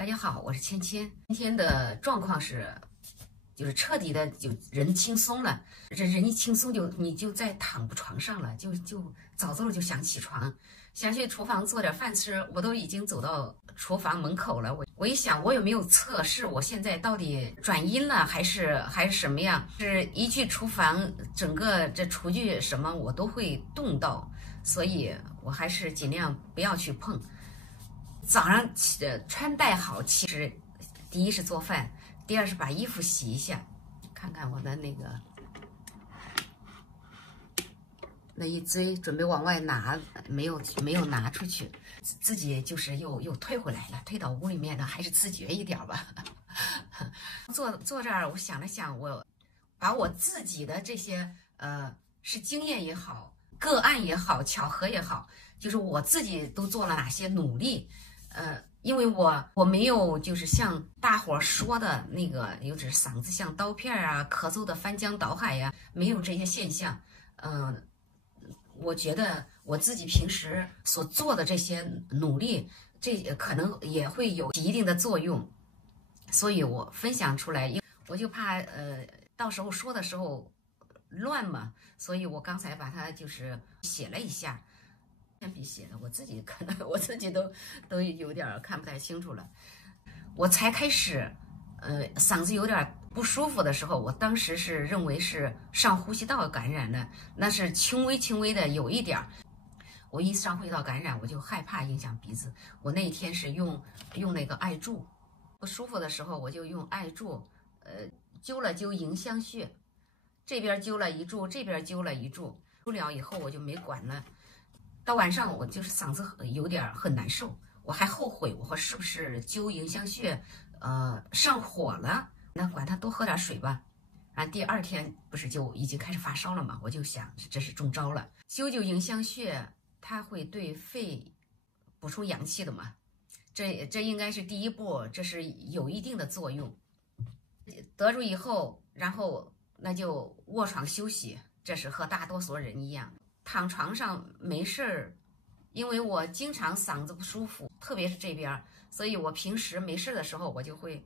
大家好，我是芊芊。今天的状况是，就是彻底的就人轻松了。人一轻松你就再躺不床上了，就早了就想起床，想去厨房做点饭吃。我都已经走到厨房门口了，我一想，我有没有测试我现在到底转阴了还是什么样？是一去厨房，整个这厨具什么我都会动到，所以我还是尽量不要去碰。早上穿戴好，其实第一是做饭，第二是把衣服洗一下。看看我的那一堆准备往外拿，没有拿出去，自己就是又退回来了，退到屋里面呢，还是自觉一点吧。坐这儿，我想了想，我把我自己的这些是经验也好，个案也好，巧合也好，就是我自己都做了哪些努力。因为我没有就是像大伙儿说的那个，有只嗓子像刀片啊，咳嗽的翻江倒海呀，没有这些现象。我觉得我自己平时所做的这些努力，这可能也会有一定的作用，所以我分享出来，因为我就怕到时候说的时候乱嘛，所以我刚才把它就是写了一下。铅笔写的，我自己可能我自己都有点看不太清楚了。我才开始，嗓子有点不舒服的时候，我当时是认为是上呼吸道感染了，那是轻微的有一点儿。我一上呼吸道感染，我就害怕影响鼻子。我那一天是用那个艾柱，不舒服的时候我就用艾柱，灸了灸迎香穴，这边灸了一柱，这边灸了一柱，灸了以后我就没管了。到晚上我就是嗓子有点很难受，我还后悔，我说是不是灸迎香穴，上火了？那管它多喝点水吧。然后第二天不是就已经开始发烧了嘛，我就想这是中招了。灸迎香穴，它会对肺补充阳气的嘛，这应该是第一步，这是有一定的作用。得住以后，然后那就卧床休息，这是和大多数人一样。躺床上没事儿，因为我经常嗓子不舒服，特别是这边，所以我平时没事的时候，我就会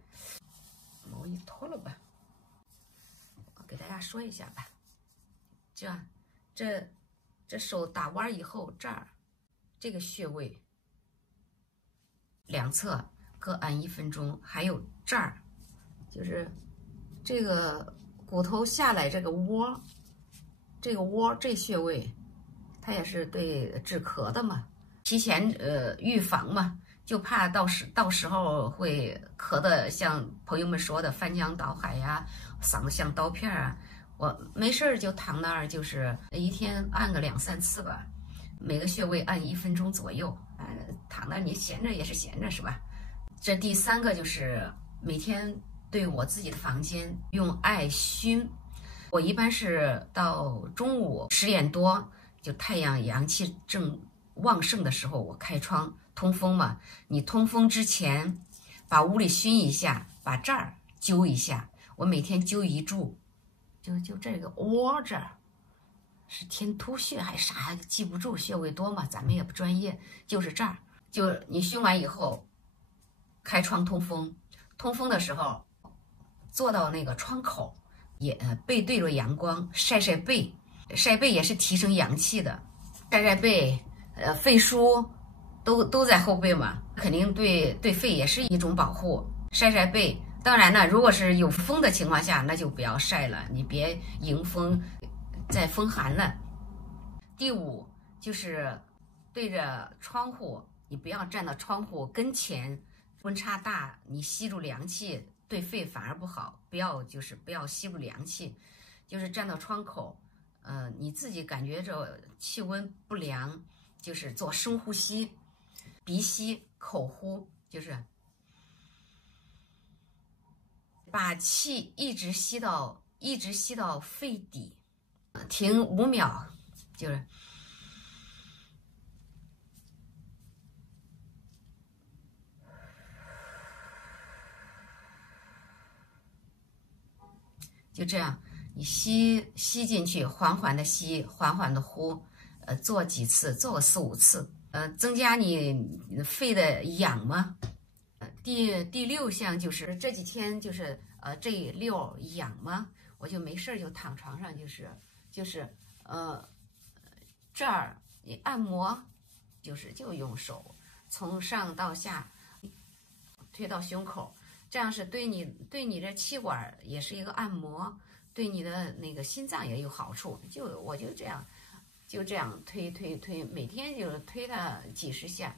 毛衣脱了吧，我给大家说一下吧。这手打弯以后，这儿这个穴位两侧各按1分钟，还有这儿就是这个骨头下来这个窝，这穴位。它也是对治咳的嘛，提前预防嘛，就怕到时候会咳的像朋友们说的翻江倒海呀，嗓子像刀片啊。我没事儿就躺那儿，就是一天按个2、3次吧，每个穴位按1分钟左右。躺那儿你闲着也是闲着是吧？这第3个就是每天对我自己的房间用艾熏，我一般是到中午10点多。就太阳阳气正旺盛的时候，我开窗通风嘛。你通风之前，把屋里熏一下，把这儿灸一下。我每天灸一柱，就这个窝这儿，是天突穴还是啥？记不住，穴位多嘛，咱们也不专业。就是这儿，就你熏完以后，开窗通风。通风的时候，坐到那个窗口，也背对着阳光，晒晒背。晒背也是提升阳气的，晒背，肺腧都在后背嘛，肯定对肺也是一种保护。晒背，当然了，如果是有风的情况下，那就不要晒了，你别迎风，再风寒了。第5就是对着窗户，你不要站到窗户跟前，温差大，你吸入凉气对肺反而不好。不要吸入凉气，就是站到窗口。你自己感觉着气温不良，就是做深呼吸，鼻吸口呼，就是把气一直吸到肺底，停5秒，就是就这样。你吸进去，缓缓的吸，缓缓的呼，做几次，做个4、5次，增加你肺的氧嘛，第六项就是这几天就是这六痒嘛，我就没事就躺床上就是这儿你按摩，就用手从上到下推到胸口，这样是对你的气管也是一个按摩，对你的那个心脏也有好处。我就这样推，每天就推它几十下。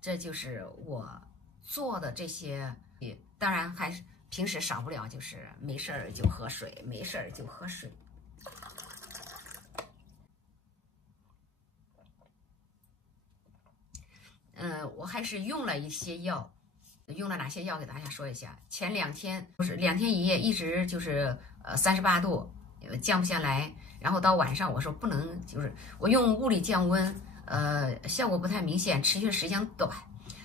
这就是我做的这些，当然还是平时少不了就是没事儿就喝水，没事儿就喝水。我还是用了一些药，用了哪些药给大家说一下。前2天不是2天1夜，一直就是38度，降不下来。然后到晚上我说不能，就是我用物理降温，效果不太明显，持续时间短，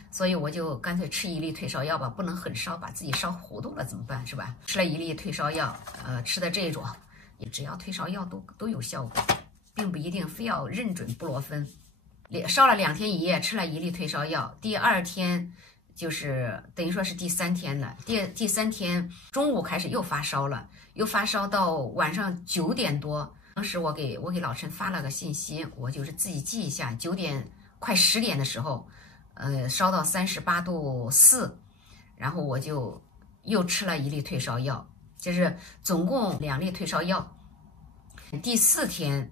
所以我就干脆吃1粒退烧药吧，不能很烧，把自己烧糊涂了怎么办，是吧？吃了1粒退烧药，吃的这种，只要退烧药都有效果，并不一定非要认准布洛芬。烧了2天1夜，吃了1粒退烧药，第2天就是等于说是第3天了。第3天中午开始又发烧了，又发烧到晚上9点多。当时我给老陈发了个信息，我就是自己记一下，9点快10点的时候，烧到38度4，然后我就又吃了1粒退烧药，就是总共2粒退烧药。第4天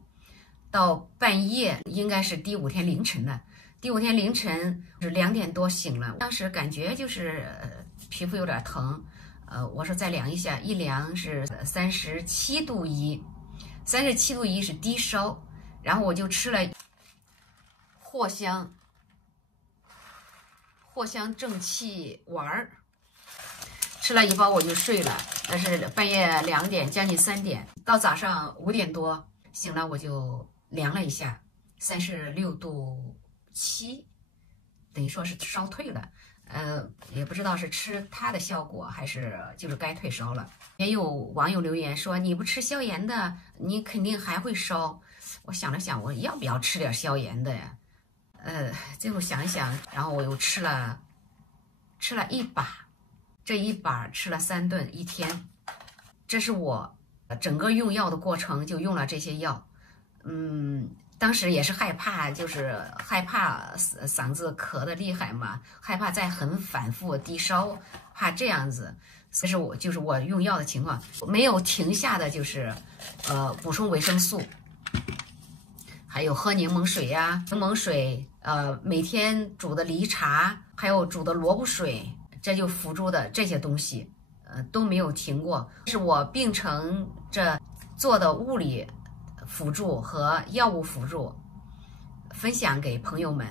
到半夜，应该是第5天凌晨了。第5天凌晨是2点多醒了，当时感觉就是皮肤有点疼，我说再量一下，一量是37度1，37度1是低烧，然后我就吃了藿香正气丸儿，吃了1包我就睡了，但是半夜2点将近3点，到早上5点多醒了，我就量了一下，36度7，等于说是烧退了。也不知道是吃它的效果还是就是该退烧了。也有网友留言说，你不吃消炎的，你肯定还会烧。我想了想，我要不要吃点消炎的呀？最后想一想，然后我又吃了1把，这1把吃了3顿1天。这是我整个用药的过程，就用了这些药。当时也是害怕，就是害怕嗓子咳得厉害嘛，害怕再很反复低烧，怕这样子。这是我用药的情况，没有停下的就是补充维生素，还有喝柠檬水呀，柠檬水，每天煮的梨茶，还有煮的萝卜水，这就辅助的这些东西，都没有停过。是我并成这做的物理辅助和药物辅助，分享给朋友们，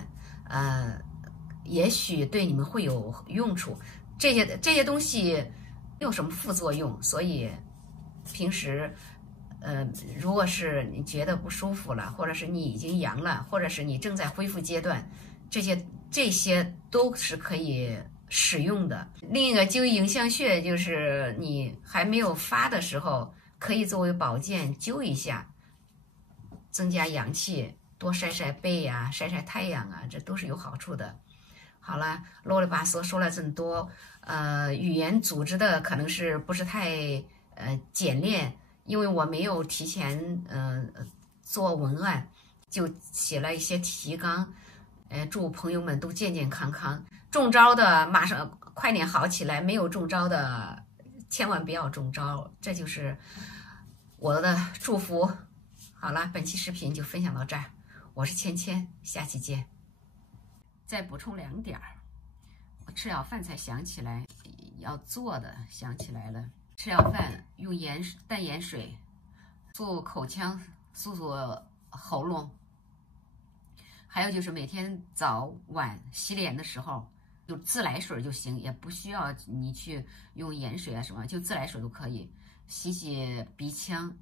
也许对你们会有用处。这些东西没有什么副作用，所以平时，如果是你觉得不舒服了，或者是你已经阳了，或者是你正在恢复阶段，这些都是可以使用的。另一个灸迎香穴，就是你还没有发的时候，可以作为保健灸一下。增加阳气，多晒晒背呀，晒晒太阳啊，这都是有好处的。好了，啰里吧嗦说了这么多，语言组织的可能是不是太简练，因为我没有提前做文案，就写了一些提纲。祝朋友们都健健康康，中招的马上快点好起来，没有中招的千万不要中招，这就是我的祝福。好了，本期视频就分享到这儿，我是芊芊，下期见。再补充2点儿，我吃了饭才想起来要做的，想起来了。吃了饭用淡盐水漱口腔，漱喉咙。还有就是每天早晚洗脸的时候，就自来水就行，也不需要你去用盐水啊什么，就自来水都可以。洗洗鼻腔，